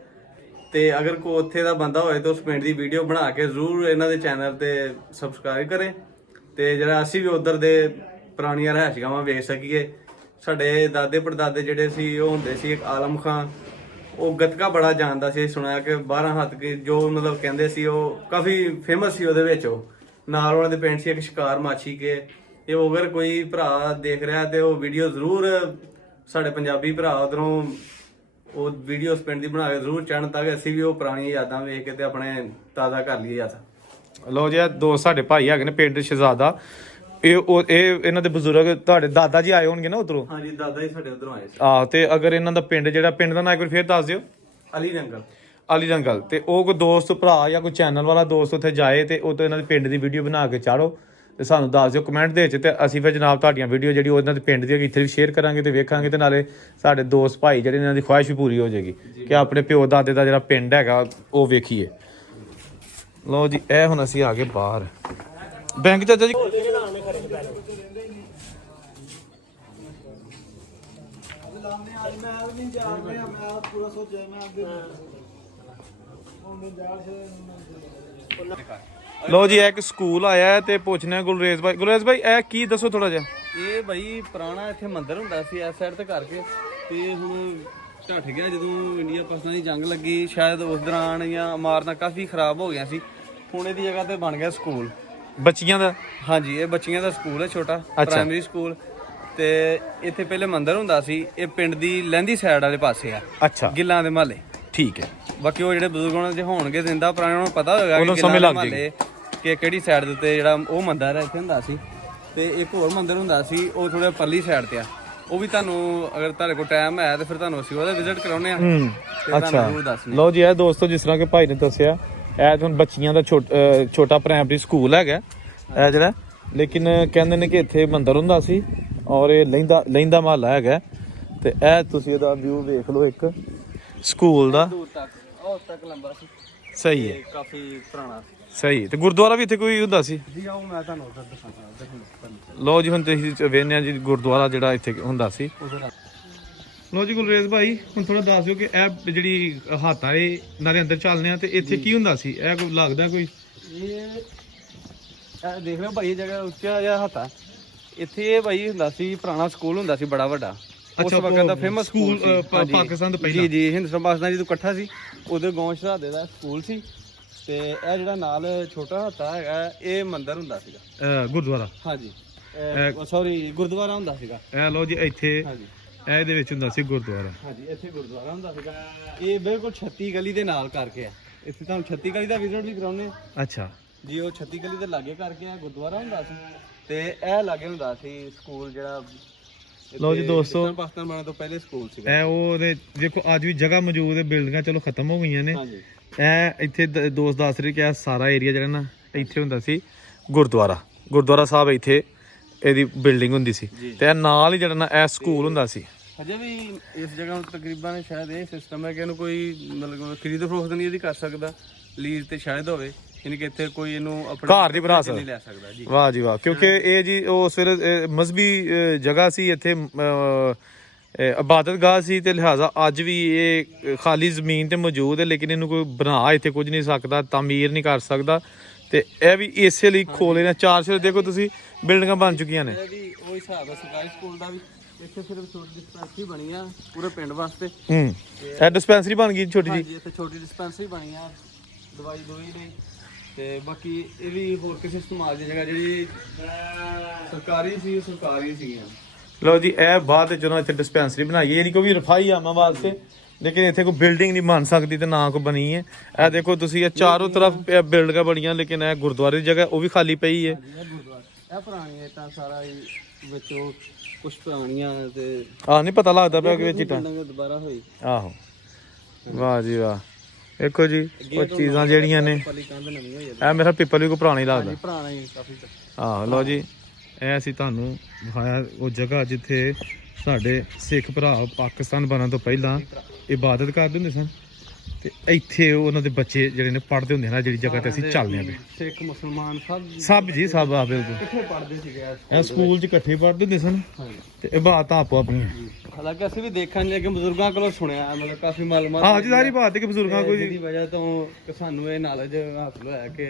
ਤੇ ਅਗਰ ਕੋਈ ਉੱਥੇ ਦਾ ਬੰਦਾ ਹੋਏ ਤਾਂ ਉਸ ਪਿੰਡ ਦੀ ਵੀਡੀਓ ਬਣਾ ਕੇ ਜ਼ਰੂਰ ਇਹਨਾਂ ਦੇ ਚੈਨਲ ਤੇ ਸਬਸਕ੍ਰਾਈਬ ਕਰੇ ਤੇ ਜਿਹੜਾ ਅਸੀਂ ਵੀ ਉਧਰ ਦੇ ਪੁਰਾਣੀਆਂ ਰਹਿਸ਼ਗਾਹਾਂ ਵੇਖ ਸਕੀਏ। ਸਾਡੇ ਦਾਦੇ ਪੜਦਾਦੇ ਜਿਹੜੇ ਸੀ ਉਹ ਹੁੰਦੇ ਸੀ, ਇੱਕ ਆਲਮ ਖਾਨ, ਉਹ ਗੱਤਕਾ ਬੜਾ ਜਾਣਦਾ ਸੀ। ਸੁਣਿਆ ਕਿ 12 ਹੱਥ ਕੇ ਜੋ ਮਤਲਬ ਕਹਿੰਦੇ ਸੀ ਉਹ ਕਾਫੀ ਫੇਮਸ ਸੀ ਉਹਦੇ ਵਿੱਚ। ਉਹ ਨਾਲ ਉਹਨਾਂ ਦੇ ਪਿੰਡ ਸੀ ਇੱਕ ਸ਼ਿਕਾਰ ਮਾਛੀ ਕੇ। ਇਹ ਅਗਰ ਕੋਈ ਭਰਾ ਦੇਖ ਰਿਹਾ ਤੇ ਉਹ ਵੀਡੀਓ ਜ਼ਰੂਰ ਸਾਡੇ ਪੰਜਾਬੀ ਭਰਾ ਉਧਰੋਂ ਉਹ ਵੀਡੀਓਸ ਪਿੰਡ ਦੀ ਬਣਾ ਕੇ ਜ਼ਰੂਰ ਚੜਨ ਤਾਂ ਕਿ ਅਸੀਂ ਵੀ ਉਹ ਪੁਰਾਣੀਆਂ ਯਾਦਾਂ ਵੇਖ ਕੇ ਤੇ ਆਪਣੇ ਤਾਜ਼ਾ ਕਰ ਲਈਏ ਯਾਦ। ਲੋ ਜੀ, ਦੋ ਸਾਡੇ ਭਾਈ ਹੈਗੇ ਨੇ ਪਿੰਡ ਸ਼ਹਿਜ਼ਾਦਾ। ਇਹ ਇਹਨਾਂ ਦੇ ਬਜ਼ੁਰਗ ਤੁਹਾਡੇ ਦਾਦਾ ਜੀ ਆਏ ਹੋਣਗੇ ਨਾ ਉਧਰੋਂ? ਹਾਂਜੀ, ਦਾਦਾ ਜੀ ਸਾਡੇ ਉਧਰੋਂ ਆਏ ਸੀ। ਤੇ ਅਗਰ ਇਹਨਾਂ ਦਾ ਪਿੰਡ ਜਿਹੜਾ ਪਿੰਡ ਦਾ ਨਾਂ ਇੱਕ ਵਾਰ ਫੇਰ ਦੱਸ ਦਿਓ। ਅਲੀ ਨੰਗਲ। ਅਲੀ ਜੰਗਲ। ਤੇ ਉਹ ਕੋਈ ਦੋਸਤ ਭਰਾ ਜਾਂ ਕੋਈ ਚੈਨਲ ਵਾਲਾ ਦੋਸਤ ਉੱਥੇ ਜਾਏ ਤੇ ਉਹ ਤੋਂ ਇਹਨਾਂ ਦੇ ਪਿੰਡ ਦੀ ਵੀਡੀਓ ਬਣਾ ਕੇ ਚਾੜੋ ਤੇ ਸਾਨੂੰ ਦੱਸ ਦਿਓ ਕਮੈਂਟ ਦੇ ਵਿੱਚ, ਤੇ ਅਸੀਂ ਫਿਰ ਜਨਾਬ ਤੁਹਾਡੀਆਂ ਵੀਡੀਓ ਜਿਹੜੀ ਉਹਨਾਂ ਦੇ ਪਿੰਡ ਦੀ ਇੱਥੇ ਵੀ ਸ਼ੇਅਰ ਕਰਾਂਗੇ ਤੇ ਵੇਖਾਂਗੇ, ਤੇ ਨਾਲੇ ਸਾਡੇ ਦੋਸਤ ਭਾਈ ਜਿਹੜੇ ਇਹਨਾਂ ਦੀ ਖੁਆਇਸ਼ ਵੀ ਪੂਰੀ ਹੋ ਜਾਏਗੀ ਕਿ ਆਪਣੇ ਪਿਓ ਦਾਦੇ ਦਾ ਜਿਹੜਾ ਪਿੰਡ ਹੈਗਾ ਉਹ ਵੇਖੀਏ। ਲਓ ਜੀ, ਇਹ ਹੁਣ ਅਸੀਂ ਆ ਗਏ ਬਾਹਰ ਬੈਂਕ। ਚਾਚਾ ਜੀ ਲੋ ਜੀ, ਇਹ ਇੱਕ ਸਕੂਲ ਆਇਆ ਹੈ ਤੇ ਪੁੱਛਣਾ ਗੁਲਰੇਜ਼ ਭਾਈ। ਗੁਲਰੇਜ਼ ਭਾਈ ਇਹ ਕੀ ਦੱਸੋ ਥੋੜਾ ਜਿਹਾ। ਇਹ ਬਾਈ ਪੁਰਾਣਾ ਇੱਥੇ ਮੰਦਿਰ ਹੁੰਦਾ ਸੀ ਇਸ ਸਾਈਡ ਤੇ ਕਰਕੇ, ਤੇ ਹੁਣ ਢੱਠ ਗਿਆ ਜਦੋਂ ਇੰਡੀਆ ਪਾਕਿਸਤਾਨ ਦੀ ਜੰਗ ਲੱਗੀ ਸ਼ਾਇਦ ਉਸ ਦੌਰਾਨ, ਜਾਂ ਇਮਾਰਤਾਂ ਕਾਫੀ ਖਰਾਬ ਹੋ ਗਈਆਂ ਸੀ। ਹੁਣ ਇਹਦੀ ਜਗ੍ਹਾ ਤੇ ਬਣ ਗਿਆ ਸਕੂਲ ਬੱਚੀਆਂ ਦਾ। ਹਾਂਜੀ, ਇਹ ਬੱਚੀਆਂ ਦਾ ਸਕੂਲ ਹੈ, ਛੋਟਾ ਪ੍ਰਾਇਮਰੀ ਸਕੂਲ। ਤੇ ਇੱਥੇ ਪਹਿਲੇ ਮੰਦਿਰ ਹੁੰਦਾ ਸੀ। ਇਹ ਪਿੰਡ ਦੀ ਲਹਿੰਦੀ ਸਾਈਡ ਵਾਲੇ ਪਾਸੇ ਆ। ਅੱਛਾ, ਗਿੱਲਾਂ ਦੇ ਮਹੱਲੇ। ਠੀਕ ਹੈ। ਬਾਕੀ ਉਹ ਜਿਹੜੇ ਬਜ਼ੁਰਗ ਉਹਨਾਂ ਦੇ ਹੋਣਗੇ ਜ਼ਿੰਦਾ ਪੁਰਾਣੇ, ਉਹਨਾਂ ਨੂੰ ਪਤਾ ਹੋਵੇਗਾ ਉਹਨੂੰ ਸਮਝ ਲੱਗ ਜਾਏਗੀ ਕਿ ਕਿਹੜੀ ਸਾਈਡ ਦੇ ਉੱਤੇ ਜਿਹੜਾ ਉਹ ਮੰਦਿਰ ਹੈ ਇੱਥੇ ਹੁੰਦਾ ਸੀ। ਤੇ ਇੱਕ ਹੋਰ ਮੰਦਿਰ ਹੁੰਦਾ ਸੀ ਉਹ ਥੋੜਾ ਪਰਲੀ ਸਾਈਡ ਤੇ ਆ। ਉਹ ਵੀ ਤੁਹਾਨੂੰ ਅਗਰ ਤੁਹਾਡੇ ਕੋਲ ਟਾਈਮ ਹੈ ਤੇ ਫਿਰ ਤੁਹਾਨੂੰ ਅਸੀਂ ਉਹਦਾ ਵਿਜ਼ਿਟ ਕਰਾਉਨੇ ਆ। ਅੱਛਾ, ਲਓ ਜੀ, ਇਹ ਦੋਸਤੋ ਜਿਸ ਤਰ੍ਹਾਂ ਕਿ ਭਾਈ ਨੇ ਦੱਸਿਆ, ਇਹ ਹੁਣ ਬੱਚੀਆਂ ਦਾ ਛੋਟਾ ਪ੍ਰਾਇਮਰੀ ਸਕੂਲ ਹੈਗਾ ਇਹ ਜਿਹੜਾ। ਲੇਕਿਨ ਕਹਿੰਦੇ ਨੇ ਕਿ ਇੱਥੇ ਮੰਦਿਰ ਹੁੰਦਾ ਸੀ ਔਰ ਇਹ ਲਹਿੰਦਾ ਮਹੱਲਾ ਹੈਗਾ। ਤੇ ਇਹ ਤੁਸੀਂ ਇਹਦਾ ਵਿਊ ਵੇਖ ਲਓ ਇੱਕ ਸਕੂਲ ਦਾ। ਦੂਰ ਤੱਕ ਉਹ ਤੱਕ ਲੰਬਾ ਸੀ। ਸਹੀ ਹੈ, ਕਾਫੀ ਪੁਰਾਣਾ ਸਹੀ। ਤੇ ਗੁਰਦੁਆਰਾ ਵੀ ਇੱਥੇ ਕੋਈ ਹੁੰਦਾ ਸੀ? ਜੀ ਆਓ ਮੈਂ ਤੁਹਾਨੂੰ ਉਧਰ ਦਿਖਾਉਂਦਾ। ਲਓ ਜੀ, ਹੁਣ ਤੁਸੀਂ ਵੇਖਦੇ ਆ ਜੀ ਗੁਰਦੁਆਰਾ ਜਿਹੜਾ ਇੱਥੇ ਹੁੰਦਾ ਸੀ। ਲਓ ਜੀ ਗੁਲਰੇਜ਼ ਭਾਈ, ਹੁਣ ਥੋੜਾ ਦੱਸ ਦਿਓ ਕਿ ਇਹ ਜਿਹੜੀ ਹਾਤਾ ਹੈ ਨਾਲੇ ਅੰਦਰ ਚੱਲਦੇ ਆ ਤੇ ਇੱਥੇ ਕੀ ਹੁੰਦਾ ਸੀ? ਇਹ ਕੋਈ ਲੱਗਦਾ ਕੋਈ ਇਹ ਦੇਖ ਲਓ ਭਾਈ, ਜਗ੍ਹਾ ਉੱਚਾ ਜਿਹਾ ਹੱਥਾ। ਇੱਥੇ ਇਹ ਭਾਈ ਹੁੰਦਾ ਸੀ, ਪੁਰਾਣਾ ਸਕੂਲ ਹੁੰਦਾ ਸੀ ਬੜਾ ਵੱਡਾ। ਉਸ ਵਕਤ ਦਾ ਫੇਮਸ ਸਕੂਲ ਪਾਕਿਸਤਾਨ ਤੋਂ ਪਹਿਲਾਂ। ਜੀ ਜੀ, ਹਿੰਦੁਸਤਾਨ ਪਾਕਿਸਤਾਨ ਜਦੋਂ ਇਕੱਠਾ ਸੀ ਉਦੋਂ ਗੌਂ ਸ਼ਹਾਦੇ ਦਾ ਸਕੂਲ ਸੀ। ਤੇ ਇਹ ਜਿਹੜਾ ਨਾਲ ਛੋਟਾ ਹੱਥਾ ਹੈਗਾ ਇਹ ਮੰਦਿਰ ਹੁੰਦਾ ਸੀਗਾ, ਗੁਰਦੁਆਰਾ। ਹਾਂਜੀ ਸੌਰੀ ਗੁਰਦੁਆਰਾ ਹੁੰਦਾ ਸੀਗਾ। ਇਹ ਲਓ ਜੀ, ਇੱਥੇ ਹਾਂਜੀ ਇਹਦੇ ਵਿੱਚ ਹੁੰਦਾ ਸੀ ਗੁਰਦੁਆਰਾ। ਹਾਂਜੀ, ਇੱਥੇ ਗੁਰਦੁਆਰਾ ਹੁੰਦਾ ਸੀਗਾ। ਇਹ ਬਿਲਕੁਲ 36 ਗਲੀ ਦੇ ਨਾਲ ਕਰਕੇ ਆ। ਇੱਥੇ ਤੁਹਾਨੂੰ 36 ਗਲੀ ਦਾ ਵਿਜ਼ਿਟ ਵੀ ਕਰਾਉਨੇ ਆ ਅੱਛਾ ਜੀ। ਉਹ 36 ਗਲੀ ਦੇ ਲਾਗੇ ਕਰਕੇ ਆ ਗੁਰਦੁਆਰਾ ਹੁੰਦਾ ਸੀ, ਤੇ ਇਹ ਲਾਗੇ ਹੁੰਦਾ ਸੀ ਸਕੂਲ ਜਿਹੜਾ। ਲਓ ਜੀ ਦੋਸਤੋ, ਪਾਕਿਸਤਾਨ ਬਣਨ ਤੋਂ ਪਹਿਲੇ ਸਕੂਲ ਸੀਗਾ। ਇਹ ਉਹਦੇ ਦੇਖੋ ਅੱਜ ਵੀ ਜਗ੍ਹਾ ਮੌਜੂਦ ਹੈ, ਬਿਲਡਿੰਗਾਂ ਚਲੋ ਖਤਮ ਹੋ ਗਈਆਂ ਨੇ। ਹਾਂਜੀ, ਇਹ ਇੱਥੇ ਦੋਸਤ ਦੱਸ ਰਹੇ ਕਿ ਇਹ ਸਾਰਾ ਏਰੀਆ ਜਿਹੜਾ ਨਾ ਇੱਥੇ ਹੁੰਦਾ ਸੀ ਗੁਰਦੁਆਰਾ ਸਾਹਿਬ। ਇੱਥੇ ਇਹਦੀ ਬਿਲਡਿੰਗ ਹੁੰਦੀ ਸੀ ਤੇ ਇਹ ਨਾਲ ਹੀ ਜਿਹੜਾ ਨਾ ਇਹ ਸਕੂਲ ਹੁੰਦਾ ਸੀ। ਹਜੇ ਵੀ ਇਸ ਜਗ੍ਹਾ ਨੂੰ ਤਕਰੀਬਨ ਸ਼ਾਇਦ ਇਹ ਸਿਸਟਮ ਹੈ ਕਿ ਇਹਨੂੰ ਕੋਈ ਮਤਲਬ ਖਰੀਦ ਫਰੋਖਤ ਨਹੀਂ ਇਹਦੀ ਕਰ ਸਕਦਾ, ਲੀਜ਼ ਤੇ ਸ਼ਾਇਦ ਹੋਵੇ, ਯਾਨੀ ਕਿ ਇੱਥੇ ਕੋਈ ਇਹਨੂੰ ਆਪਣੇ ਘਰ ਦੀ ਬਣਾ ਨਹੀਂ ਲੈ ਸਕਦਾ ਜੀ। ਵਾਹ ਜੀ ਵਾਹ, ਕਿਉਂਕਿ ਇਹ ਜੀ ਉਸ ਵੇਲੇ ਮਜ਼ਹਬੀ ਜਗ੍ਹਾ ਸੀ, ਇੱਥੇ ਇਬਾਦਤਗਾਹ ਸੀ, ਤੇ ਲਿਹਾਜ਼ਾ ਅੱਜ ਵੀ ਇਹ ਖਾਲੀ ਜ਼ਮੀਨ ਤੇ ਮੌਜੂਦ ਹੈ। ਲੇਕਿਨ ਇਹਨੂੰ ਕੋਈ ਬਣਾ ਇੱਥੇ ਕੁਝ ਨਹੀਂ ਸਕਦਾ, ਤਾਮੀਰ ਨਹੀਂ ਕਰ ਸਕਦਾ। ਤੇ ਇਹ ਵੀ ਇਸੇ ਲਈ ਖੋਲੇ ਨੇ 400। ਦੇਖੋ ਤੁਸੀਂ ਬਿਲਡਿੰਗਾਂ ਬਣ ਚੁੱਕੀਆਂ ਨੇ। ਇਹ ਵੀ ਉਹ ਹਿਸਾਬ ਹੈ ਸਰਕਾਰੀ ਸਕੂਲ ਦਾ ਵੀ। ਇੱਥੇ ਸਿਰਫ ਛੋਟੀ ਡਿਸਪੈਂਸਰੀ ਬਣੀ ਆ ਪੂਰੇ ਪਿੰਡ ਵਾਸਤੇ। ਇਹ ਡਿਸਪੈਂਸਰੀ ਬਣ ਗਈ ਛੋਟੀ ਜੀ। ਹਾਂਜੀ, ਇੱਥੇ ਛੋਟੀ ਡਿਸਪੈਂਸਰੀ ਬਣੀ ਆ ਦਵਾਈ ਲਈ। ਤੇ ਬਾਕੀ ਇਹ ਵੀ ਹੋਰ ਕਿਸੇ ਇਸਤੇਮਾਲ ਦੀ ਜਗ੍ਹਾ ਜਿਹੜੀ ਸਰਕਾਰੀ ਸੀਗੀਆਂ। ਲਓ ਜੀ, ਇਹ ਬਾਅਦ ਵਿੱਚ ਉਹਨਾਂ ਇੱਥੇ ਡਿਸਪੈਂਸਰੀ ਬਣਾਈ ਹੈ, ਯਾਨੀ ਕਿ ਵੀ ਰਫਾਈ ਆਵਾਂ ਵਾਸਤੇ। ਲੇਕਿਨ ਇੱਥੇ ਕੋਈ ਬਿਲਡਿੰਗ ਨਹੀਂ ਬਣ ਸਕਦੀ ਤੇ ਨਾ ਕੋਈ ਬਣੀ ਹੈ। ਇਹ ਦੇਖੋ ਤੁਸੀਂ, ਇਹ ਚਾਰੋਂ ਤਰਫ ਬਿਲਡਿੰਗਾਂ ਬਣੀਆਂ, ਲੇਕਿਨ ਇਹ ਗੁਰਦੁਆਰੇ ਦੀ ਜਗ੍ਹਾ ਉਹ ਵੀ ਖਾਲੀ ਪਈ ਹੈ। ਇਹ ਗੁਰਦੁਆਰਾ ਇਹ ਪੁਰਾਣੀਆਂ ਤਾਂ ਸਾਰਾ ਵਿੱਚੋਂ ਕੁਝ ਪੁਰਾਣੀਆਂ ਤੇ ਨਹੀਂ ਪਤਾ ਲੱਗਦਾ ਪਿਆ ਕਿ ਵਿੱਚ ਇੱਟਾਂ ਦੁਬਾਰਾ ਹੋਈ। ਆਹੋ, ਵਾਹ ਜੀ ਵਾਹ। ਦੇਖੋ ਜੀ ਉਹ ਚੀਜ਼ਾਂ ਜਿਹੜੀਆਂ ਨੇ, ਪਲੀ ਕੰਧ ਨਵੀਂ ਹੋਈ ਇਹ ਮੇਰਾ ਪਿੱਪਲ ਵੀ ਕੋਈ ਪੁਰਾਣਾ ਹੀ ਲੱਗਦਾ। ਪੁਰਾਣਾ ਹੀ ਕਾਫੀ। ਲਓ ਜੀ, ਇਹ ਅਸੀਂ ਤੁਹਾਨੂੰ ਦਿਖਾਇਆ ਉਹ ਜਗ੍ਹਾ ਜਿੱਥੇ ਸਾਡੇ ਸਿੱਖ ਭਰਾ ਪਾਕਿਸਤਾਨ ਬਣਨ ਤੋਂ ਪਹਿਲਾਂ ਇਬਾਦਤ ਕਰਦੇ ਹੁੰਦੇ ਸਨ। ਤੇ ਇੱਥੇ ਉਹਨਾਂ ਦੇ ਬੱਚੇ ਜਿਹੜੇ ਨੇ ਪੜ੍ਹਦੇ ਹੁੰਦੇ ਨੇ ਜਿਹੜੀ ਜਗ੍ਹਾ ਤੇ ਅਸੀਂ ਚੱਲਦੇ ਆਂ ਪਏ। ਸਿੱਖ ਮੁਸਲਮਾਨ ਸਭ ਜੀ ਸਭ ਆ ਬਿਲਕੁਲ ਇਕੱਠੇ ਪੜ੍ਹਦੇ ਸੀਗੇ ਇਹ ਸਕੂਲ 'ਚ ਇਕੱਠੇ ਪੜ੍ਹਦੇ ਹੁੰਦੇ ਸਨ ਤੇ ਇਬਾਦਤਾਂ ਆਪੋ ਆਪਣੀਆਂ। ਹਾਲਾਂਕਿ ਅਸੀਂ ਵੀ ਦੇਖਾਂ ਜੇ ਕਿ ਬਜ਼ੁਰਗਾਂ ਕੋਲੋਂ ਸੁਣਿਆ ਮਤਲਬ ਕਾਫੀ ਮਾਲੂਮਾਤ ਆਹ ਜੀ ਸਾਰੀ ਬਾਤ ਹੈ ਕਿ ਬਜ਼ੁਰਗਾਂ ਕੋਈ ਜਿਹਦੀ ਵਜ੍ਹਾ ਤੋਂ ਕਿ ਸਾਨੂੰ ਇਹ ਨੌਲੇਜ ਹਾਸਲ ਹੋਇਆ ਕਿ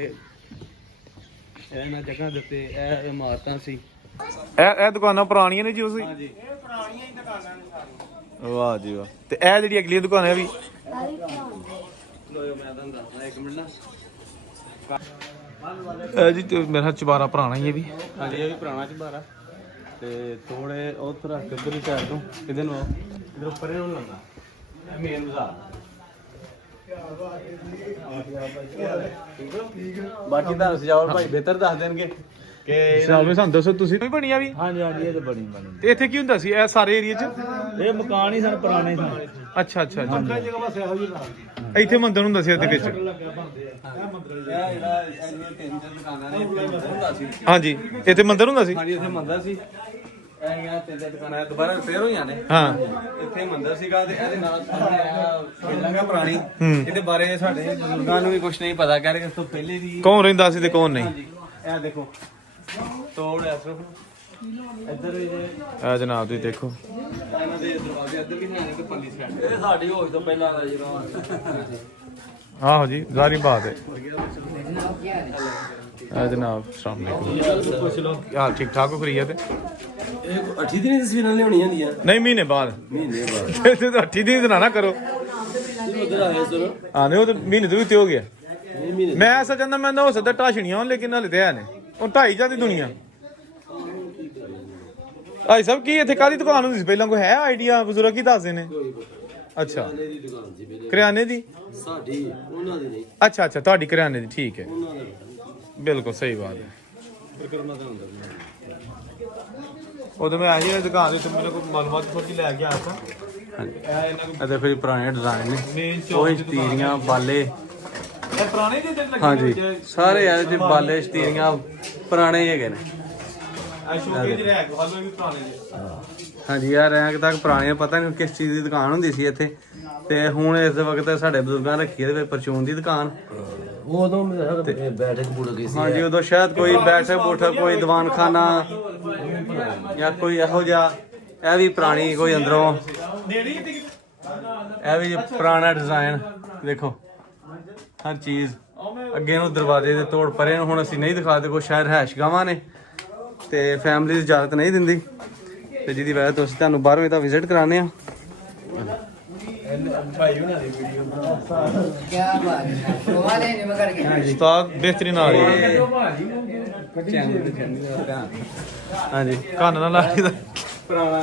ਇਹਨਾਂ ਜਗ੍ਹਾ ਦੇ ਉੱਤੇ ਇਹ ਇਮਾਰਤਾਂ ਸੀ। ਇਹ ਦੁਕਾਨਾਂ ਪੁਰਾਣੀਆਂ ਨੇ ਜੀ ਉਸ ਹਾਂਜੀ ਵਾਹ ਜੀ ਵਾਹ। ਤੇ ਇਹ ਜਿਹੜੀ ਅਗਲੀ ਦੁਕਾਨ ਹੈ ਵੀ ਲੋਇਓ ਮੈਂ ਤੁਹਾਨੂੰ ਦੱਸਦਾ ਇੱਕ ਮਿੰਟ ਨਾ। ਇਹ ਜੀ ਤੇ ਮੇਰਾ ਚੁਬਾਰਾ ਪੁਰਾਣਾ ਹੀ ਹੈ ਵੀ। ਹਾਂਜੀ ਇਹ ਵੀ ਪੁਰਾਣਾ ਚਬਾਰਾ ਤੇ ਥੋੜੇ ਉੱਥੇ ਰੱਖ ਕੇ ਉਧਰ ਹੀ ਸਾਈਡ ਤੋਂ ਕਿਤੇ ਨੂੰ ਇਧਰ ਉੱਪਰ ਨੂੰ ਲੰਗਾ ਇਹ ਮੇਨ ਬਾਜ਼ਾਰ। ਬਾਕੀ ਤਾਂ ਸਜਾਵਟ ਭਾਈ ਬਿਹਤਰ ਦੱਸ ਦੇਣਗੇ ਕਿ ਸ਼ਾਮੇ ਸਾਨੂੰ ਦੱਸੋ ਤੁਸੀਂ ਵੀ ਬਣੀਆਂ ਵੀ। ਹਾਂਜੀ ਹਾਂਜੀ ਇਹ ਤਾਂ ਬਣੀ ਤੇ ਇੱਥੇ ਕੀ ਹੁੰਦਾ ਸੀ ਇਹ ਸਾਰੇ ਏਰੀਆ 'ਚ? ਇਹ ਮਕਾਨ ਹੀ ਸਨ ਪੁਰਾਣੇ ਸਨ। ਅੱਛਾ ਅੱਛਾ ਅੱਛਾ ਜਗ੍ਹਾ ਬਸ ਇਹੋ ਜਿਹੀ ਲਾ ਇੱਥੇ ਮੰਦਿਰ ਹੁੰਦਾ ਸੀ ਇਹਦੇ ਵਿੱਚ। ਇਹ ਜਿਹੜਾ ਇਹ ਤਿੰਨ ਚਾਰ ਦੁਕਾਨਾਂ ਨੇ ਇੱਥੇ ਮੰਦਰ ਹੁੰਦਾ ਸੀ। ਹਾਂਜੀ ਇੱਥੇ ਮੰਦਿਰ ਹੁੰਦਾ ਸੀ। ਹਾਂਜੀ ਇੱਥੇ ਮੰਦਰ ਸੀ। ਇਹ ਯਾਰ ਤਿੰਨ ਚਾਰ ਦੁਕਾਨਾਂ ਦੁਬਾਰਾ ਰਿਪੇਅਰ ਹੋਈਆਂ ਨੇ। ਹਾਂ ਇੱਥੇ ਮੰਦਰ ਸੀਗਾ ਤੇ ਇਹਦੇ ਨਾਲ ਸਾਹਮਣੇ ਆ ਬਿਲਡਿੰਗ ਆ ਪੁਰਾਣੀ। ਹੂੰ। ਇਹਦੇ ਬਾਰੇ ਸਾਡੇ ਬਜ਼ੁਰਗਾਂ ਨੂੰ ਵੀ ਕੁਝ ਨਹੀਂ ਪਤਾ ਕਹਿ ਰਹੇ ਇਸ ਤੋਂ ਪਹਿਲੇ ਦੀ। ਕੌਣ ਰਹਿੰਦਾ ਸੀ ਤੇ ਕੌਣ ਨਹੀਂ। ਹਾਂਜੀ ਇਹ ਦੇਖੋ ਤੋੜ ਐ ਸਿਰਫ ਇੱਧਰ ਵੀ ਜੇ ਇਹ ਜਨਾਬ ਤੁਸੀਂ ਦੇਖੋ ਇਹਨਾਂ ਦੇ ਦਰਵਾਜ਼ੇ ਇੱਧਰ ਵੀ ਹੈ ਤੇ ਪੱਲੀ ਸਾਈਡ ਇਹ ਸਾਡੀ ਹੋਸ਼ ਤੋਂ ਪਹਿਲਾਂ ਦਾ ਜਿਹੜਾ ਆਹੋ ਜੀ ਜ਼ਾਰੀ ਬਾਤ ਹੈ। ਇਹ ਜਨਾਬ ਅਸਲਾਮ ਅਲੈਕੁਮ ਪੁੱਛ ਲਓ। ਕੀ ਹਾਲ ਠੀਕ ਠਾਕ ਹੋ ਖਰੀਆ ਤੇ? ਇਹ 8 ਦਿਨ ਤਸਵੀਰਾਂ ਲਿਆਉਣੀਆਂ ਹੁੰਦੀਆਂ ਨਹੀਂ ਮਹੀਨੇ ਬਾਅਦ। ਮਹੀਨੇ ਬਾਅਦ ਇੱਥੇ ਤਾਂ 8 ਦਿਨ ਨਾ ਕਰੋ। ਉਧਰ ਆਏ ਸਰ ਹਾਂ ਨਹੀਂ ਉਹ ਤਾਂ ਮਹੀਨੇ ਤੋਂ ਵੀ ਤੇ ਹੋ ਗਿਆ। ਮਹੀਨੇ ਮੈਂ ਐਸਾ ਚਾਹੁੰਦਾ ਮੈਂ ਨਾ ਹੋ ਸਕਦਾ ਢਾਸ਼ਣੀਆਂ ਹੋਣ ਲੇਕਿਨ ਹਲੇ ਤੇ ਹੈ ਨੇ ਉਹ ਢਾਈ ਜਾਂਦੀ ਦੁਨੀਆ। ਭਾਈ ਸਾਹਿਬ ਕੀ ਇੱਥੇ ਕਾਹਦੀ ਦੁਕਾਨ ਹੁੰਦੀ ਸੀ ਪਹਿਲਾਂ ਕੋਈ ਹੈ ਆਈਡੀਆ ਬਜ਼ੁਰਗ ਕੀ ਦੱਸਦੇ ਨੇ? ਅੱਛਾ ਦੀ ਦੁਕਾਨ ਸੀ ਪਹਿਲੇ ਕਰਿਆਨੇ ਦੀ। ਸਾਡੀ ਉਹਨਾਂ ਦੀ ਨਹੀਂ ਅੱਛਾ ਅੱਛਾ ਤੁਹਾਡੀ ਕਰਿਆਨੇ ਦੀ ਠੀਕ ਹੈ ਉਹਨਾਂ ਦਾ ਬਿਲਕੁਲ ਸਹੀ ਬਾਤ ਹੈ। ਪ੍ਰਕਰਮਾ ਦਾ ਹੁੰਦਾ ਉਦੋਂ ਮੈਂ ਆਹੀ ਦੁਕਾਨ ਦੇ ਤੋਂ ਮੇਰੇ ਕੋਲ ਮਾਲੂਮਾਤ ਥੋੜੀ ਲੈ ਕੇ ਆਇਆ ਸਾਂ। ਇਹ ਇਹਨਾਂ ਕੋਲ ਇਹਦੇ ਫਿਰ ਪੁਰਾਣੇ ਡਿਜ਼ਾਈਨ ਨੇ ਮੇਨ ਉਹ ਸਟੀਰੀਆਂ ਬਾਲੇ। ਇਹ ਪੁਰਾਣੇ ਦੇ ਲੱਗੇ ਹਾਂਜੀ ਸਾਰੇ ਇਹਦੇ ਚ ਬਾਲੇ ਸਟੀਰੀਆਂ ਪੁਰਾਣੇ ਹੀ ਹੈਗੇ ਨੇ। ਆ ਸ਼ੋਕੇ ਜਿਹੜੇ ਹੈ ਹਾਲੋ ਵੀ ਪੁਰਾਣੇ ਨੇ। ਹਾਂਜੀ ਯਾਰ ਰੈਂਕ ਤੱਕ ਪੁਰਾਣੀਆਂ ਪਤਾ ਨਹੀਂ ਕਿਸ ਚੀਜ਼ ਦੀ ਦੁਕਾਨ ਹੁੰਦੀ ਸੀ ਇੱਥੇ ਤੇ ਹੁਣ ਇਸ ਵਕਤ ਸਾਡੇ ਬਜ਼ੁਰਗਾਂ ਰੱਖੀ ਇਹਦੇ ਵਿੱਚ ਪਰਚੂਨ ਦੀ ਦੁਕਾਨ। ਉਦੋਂ ਬੈਠਕ ਬੁੜ ਗਈ ਸੀ। ਹਾਂਜੀ ਉਦੋਂ ਸ਼ਾਇਦ ਕੋਈ ਬੈਠਕ ਬੂਠਕ ਕੋਈ ਦੀਵਾਨਖਾਨਾ ਜਾਂ ਕੋਈ ਇਹੋ ਜਿਹਾ ਇਹ ਵੀ ਪੁਰਾਣੀ ਕੋਈ ਅੰਦਰੋਂ ਇਹ ਵੀ ਪੁਰਾਣਾ ਡਿਜ਼ਾਈਨ ਦੇਖੋ ਹਰ ਚੀਜ਼ ਅੱਗੇ ਨੂੰ ਦਰਵਾਜ਼ੇ ਦੇ ਤੋੜ ਪਰੇ ਨੂੰ ਹੁਣ ਅਸੀਂ ਨਹੀਂ ਦਿਖਾਦੇ ਕੋਈ ਸ਼ਾਇਦ ਹੈਸ਼ ਗਾਵਾਂ ਨੇ ਤੇ ਫੈਮਿਲੀ ਦੀ ਇਜਾਜ਼ਤ ਨਹੀਂ ਦਿੰਦੀ ਤੇ ਜਿਹਦੀ ਵਜ੍ਹਾ ਤੋਂ ਅਸੀਂ ਤੁਹਾਨੂੰ ਬਾਹਰੋਂ ਇਹਦਾ ਵਿਜ਼ਿਟ ਕਰਾਉਂਦੇ ਆ। ਉਸਤਾਦ ਬਿਹਤਰੀਨ ਆ ਰਹੀ ਹੈ। ਹਾਂਜੀ ਕੰਨ ਨਾਲ ਲਾ ਕੇ ਪੁਰਾਣਾ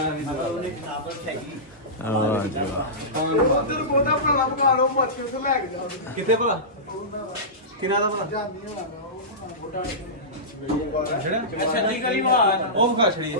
ਵਾਹ ਜੀ ਵਾਹ। ਕਿੱਥੇ ਭਲਾ ਕਿਹਨਾਂ ਦਾ ਭਲਾ ਅੱਛਾ ਜੀ ਗਲੀ ਵਾਲਾ ਉਹ ਵਿਖਾ ਛੜੀ